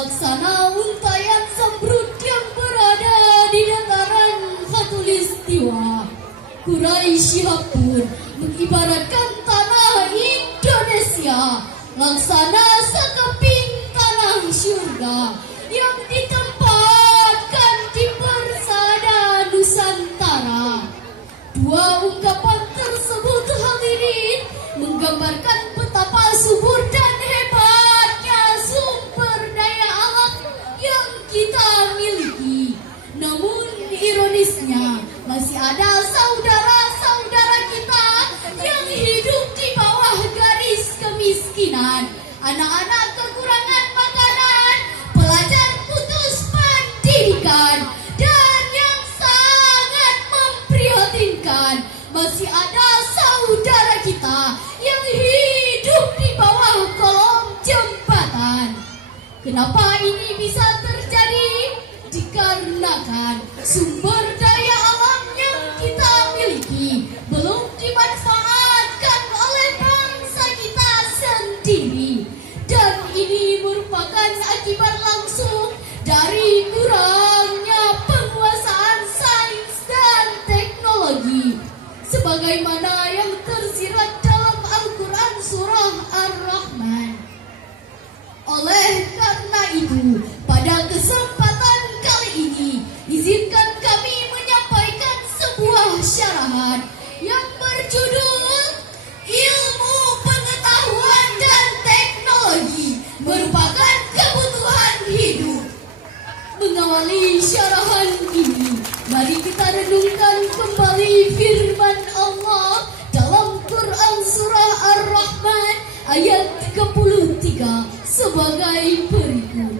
laksana untayan zamrud yang berada di dataran Khatulistiwa. Quraisy pun mengibaratkan tanah Indonesia laksana sekeping tanah syurga yang ditempatkan di persada Nusantara. Dua ungkapan tersebut hadirin menggambarkan betapa subur dan hebatnya sumber daya alam yang kita miliki. Namun ironisnya masih ada saudara-saudara kita yang hidup di bawah garis kemiskinan, anak-anak kekurangan makanan, pelajar putus pendidikan, dan yang sangat memprihatinkan masih ada saudara kita yang hidup di bawah kolong jembatan. Kenapa ini bisa terjadi? Dikarenakan sumber daya alam yang kita miliki belum dimanfaatkan oleh bangsa kita sendiri, dan ini merupakan akibat langsung dari kurangnya penguasaan sains dan teknologi, sebagaimana yang tersirat dalam Al-Quran Surah Ar-Rahman. Oleh karena itu, pada kesempatan kali ini, izinkan kami menyampaikan sebuah syarahan yang berjudul Ilmu Pengetahuan dan Teknologi Merupakan Kebutuhan Hidup. Mengawali syarahan ini, mari kita renungkan kembali firman Allah dalam Quran Surah Ar-Rahman ayat 33 sebagai berikut.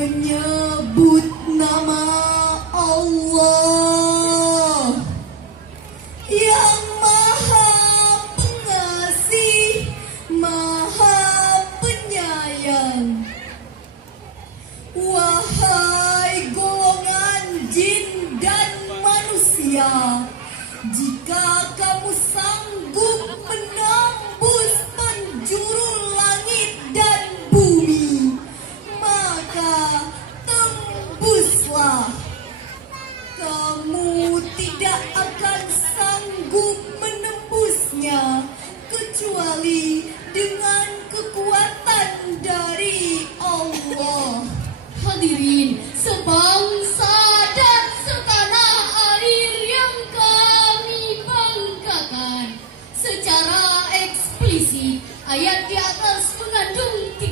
Menyebut nama Allah yang Maha Pengasih, Maha Penyayang. Wahai golongan jin dan manusia, jika kamu sanggup menembus penjuru langit dan bumi, maka tembuslah. Kamu tidak akan sanggup menembusnya kecuali dengan kekuatan dari Allah. Hadirin sebangsa dan setanah air yang kami banggakan, secara eksplisit ayat di atas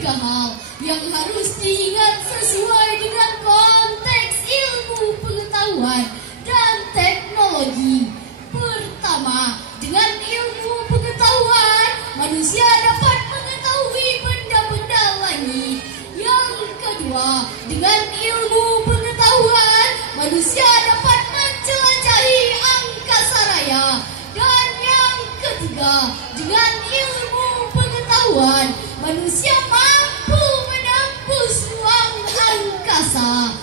tiga hal yang harus diingat sesuai dengan konteks ilmu pengetahuan dan teknologi. Pertama, dengan ilmu pengetahuan, manusia dapat mengetahui benda-benda langit. Yang kedua, dengan ilmu pengetahuan, manusia dapat menjelajahi angkasa raya. Dan yang ketiga, dengan ilmu pengetahuan, manusia mampu menembus ruang angkasa.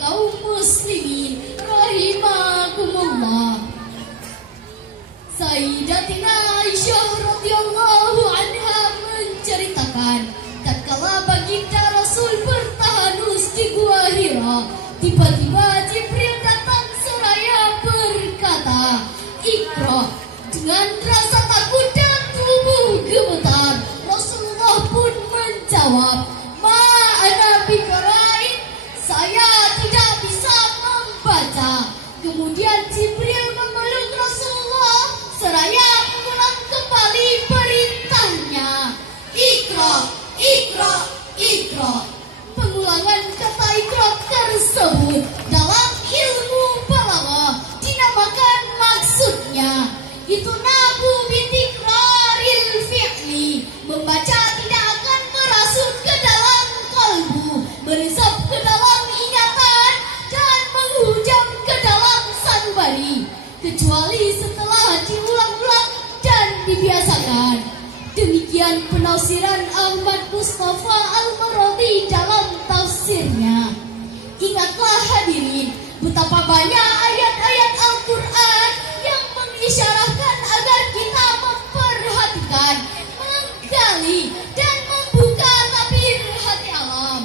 Kaum muslimin rahimakumullah. Sayyidatina Aisyah radhiyallahu anha menceritakan, tatkala baginda Rasul bertahanus di Gua Hira, tiba-tiba Jibril datang seraya berkata, "Iqra." Dengan rasa takut dan tubuh gemetar, Rasulullah pun menjawab, "Ma ana biqara'in." Saya tidak bisa membaca. Kemudian Jibril memeluk Rasulullah seraya mengulang kembali perintahnya, "Iqra, Iqra, Iqra." Pengulangan kata Iqra tersebut dalam ilmu balaghah dinamakan maksudnya itu nabu bitikraril fi'li. Membaca tidak akan merasuk ke dalam kalbu, meresap ke dalam ingatan dan menghujam ke dalam sanubari, kecuali setelah diulang-ulang dan dibiasakan. Demikian penafsiran Ahmad Mustafa Al-Maradi dalam tafsirnya. Ingatlah hadirin, betapa banyak ayat-ayat Al-Quran yang mengisyaratkan agar kita memperhatikan, menggali, dan membuka tabir hati alam.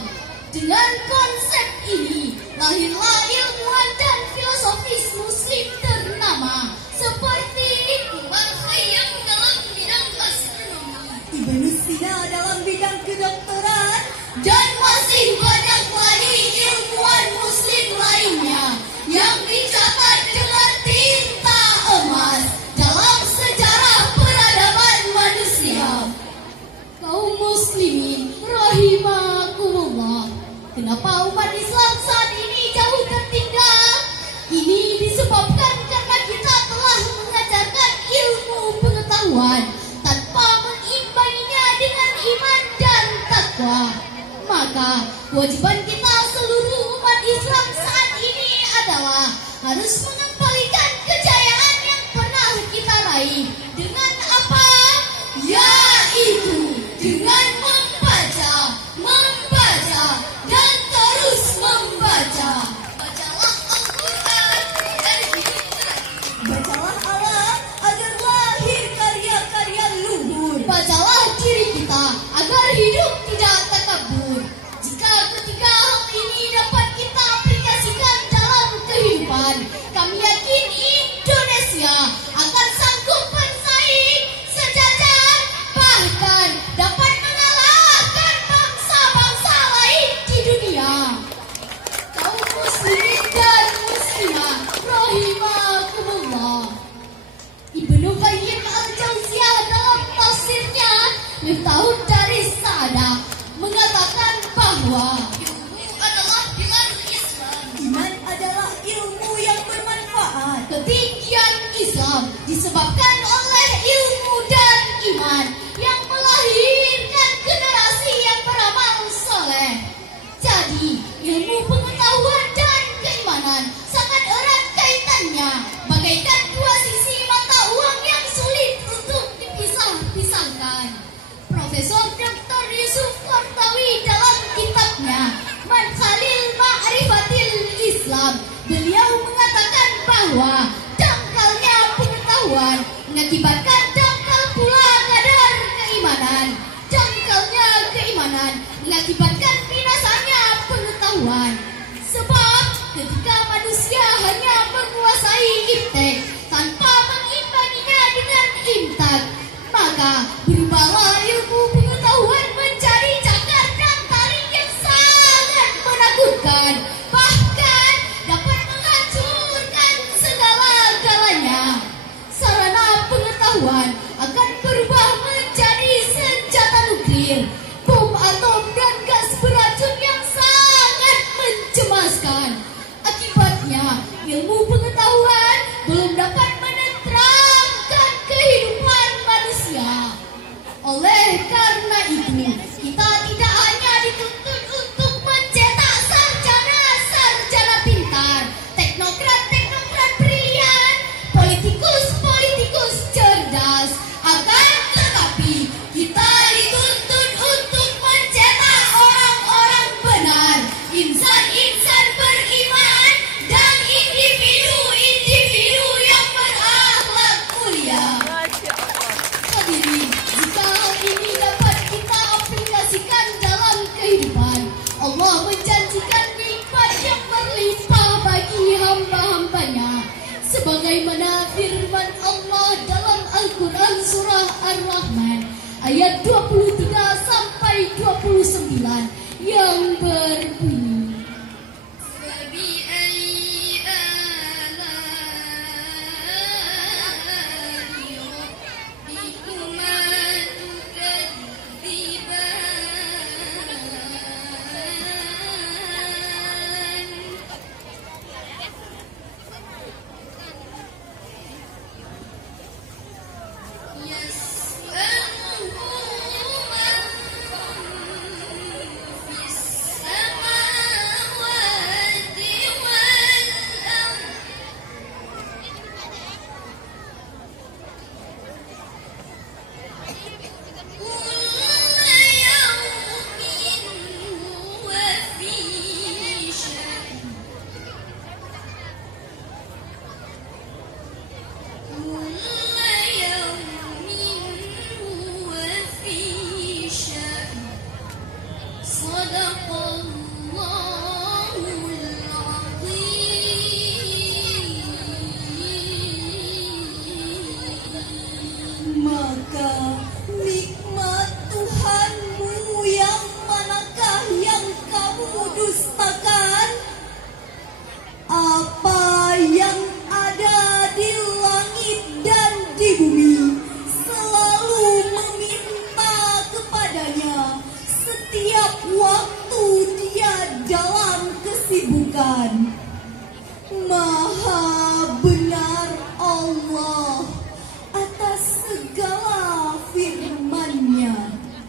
Dengan konsep ini, lahirlah ilmuwan dan filosofis muslim ternama seperti Umar Khayyam dalam bidang astronomi, Ibnu Sina dalam bidang kedokteran, dan masih banyak lagi ilmuwan muslim lainnya yang dicatat dengan tinta emas dalam sejarah peradaban manusia. Kaum muslimin rahimakumullah, kenapa umat Islam saat ini jauh tertinggal? Ini disebabkan karena kita telah mengajarkan ilmu pengetahuan tanpa mengimbanginya dengan iman dan takwa. Maka kewajiban kita seluruh umat Islam saat ini adalah harus mengembalikan kejayaan yang pernah kita raih dengan apa? Yaitu dengan membaca, membaca, dan terus membaca. Bacalah Al-Quran dan hidup terakhir. Bacalah alam agar lahir karya-karya luhur. Bacalah diri kita agar hidup tidak takabur. Jika ketiga hal ini dapat kita aplikasikan dalam kehidupan, kami yakin Indonesia akan sanggup bersaing sejajar, bahkan dapat mengalahkan bangsa-bangsa lain di dunia. Kaum muslimin dan muslimah rahimakumullah, Ibnu Qayyim Al-Jauziyah dalam tafsirnya Miftahud Daris Sa'adah mengatakan bahwa ilmu adalah pilar Islam. Iman adalah ilmu yang bermanfaat. Ketinggian Islam disebabkan oleh ilmu dan iman yang melahirkan generasi yang beramal soleh. Jadi, ilmu pengetahuan dan keimanan sangat erat kaitannya, bagaikan dua sisi mata uang yang sulit untuk dipisah-pisahkan. Profesor Dr. Yusuf Qardawi dalam kitabnya Madkhalil Ma'rifatil Islam, beliau mengatakan bahwa dangkalnya pengetahuan mengakibatkan dangkal pula kadar keimanan. Dangkalnya keimanan mengakibatkan binasanya pengetahuan. Sebab ketika manusia hanya menguasai iptek tanpa mengimbanginya dengan imtak, maka berubahlah ilmu pengetahuan menjadi cakar dan taring yang sangat menakutkan, bahkan dapat menghancurkan segala-galanya. Sarana pengetahuan akan berubah menjadi senjata nuklir, bom atom Ar-Rahman ayat 23 sampai 29 yang berbunyi maka nikmat Tuhanmu yang manakah yang kamu dustakan? Apa yang ada di langit dan di bumi selalu meminta kepadanya setiap waktu dia dalam kesibukan. Maha benar Allah atas segala firman-Nya.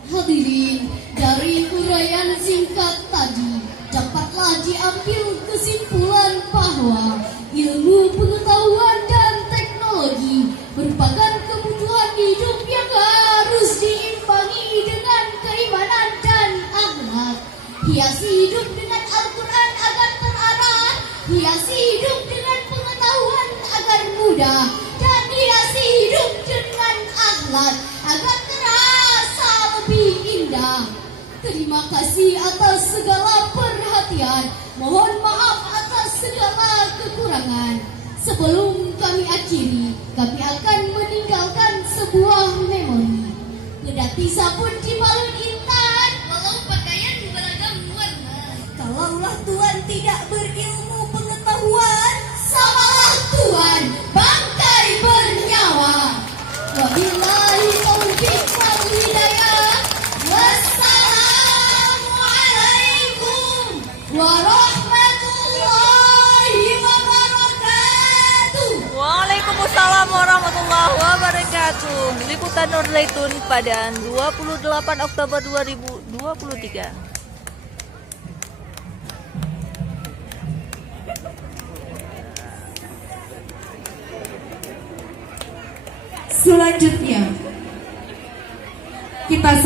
Hadirin, dari uraian singkat tadi dapatlah diambil kesimpulan bahwa ilmu pengetahuan dan teknologi merupakan kebutuhan hidup yang harus diimbangi dengan keimanan dan akhlak. Hiasi hidup dengan Al-Quran agar terarah, hiasi hidup dengan pengetahuan agar mudah, dan hiasi hidup dengan akhlak agar terasa lebih indah. Terima kasih atas segala perhatian. Mohon maaf atas segala kekurangan. Sebelum kami akhiri, kami akan meninggalkan sebuah memori. Pedati sabun di balon intan, walau pakaian beragam warna. Kalaulah Tuhan tidak berilmu pengetahuan, Samalah Tuhan, bangkai bernyawa. Wabillahi taufiq wal hidayah. Wassalamualaikum warahmatullahi wabarakatuh. Waalaikumsalam warahmatullahi wabarakatuh. Liputan Nur Zaitun pada 28 Oktober 2023. selanjutnya kita